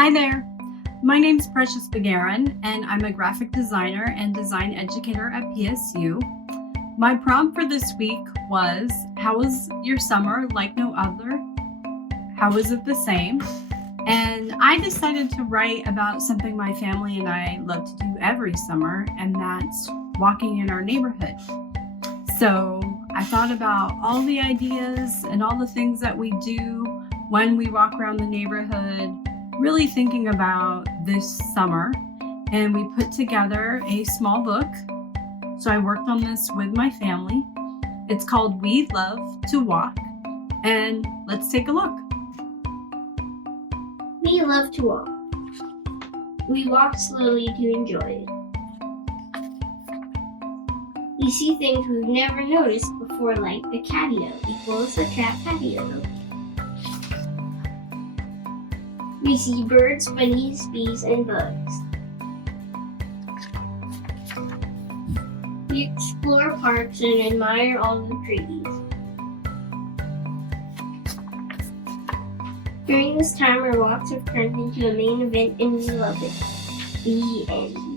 Hi there. My name's Precious Bugarin, and I'm a graphic designer and design educator at PSU. My prompt for this week was, how was your summer like no other? How was it the same? And I decided to write about something my family and I love to do every summer, and that's walking in our neighborhood. So I thought about all the ideas and all the things that we do when we walk around the neighborhood, really thinking about this summer, and we put together a small book. So I worked on this with my family. It's called We Love to Walk, and let's take a look. We love to walk. We walk slowly to enjoy it. We see things we've never noticed before, like the catio equals the cat patio. We see birds, bunnies, bees, and bugs. We explore parks and admire all the trees. During this time, our walks have turned into a main event and we love it. The end.